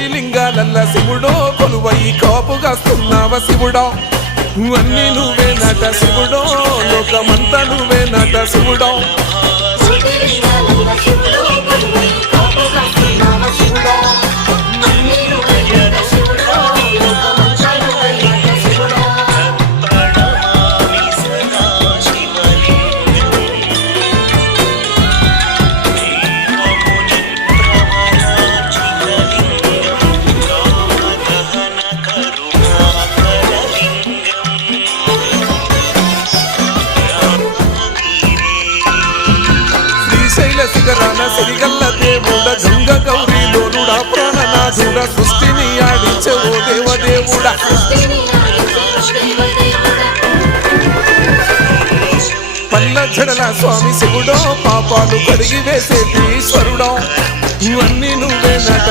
కోటి లింగాలల్ల శివుడో కొలువై కాపుగాస్తున్నావ శివుడో అన్ని నువ్వే నట శివుడో లోకమంతా నువ్వే నట శివుడో శిఖరాన సిరిగల్ల దేవుడ గంగ గౌరీలోనుడా ప్రాణనాథుడ సృష్టిని ఆడించే ఓ దేవదేవుడా పల్ల జడల స్వామి శివుడో పాపాలు కడిగి వేసేటి ఈశ్వరుడో ఇవన్నీ నువ్వే నట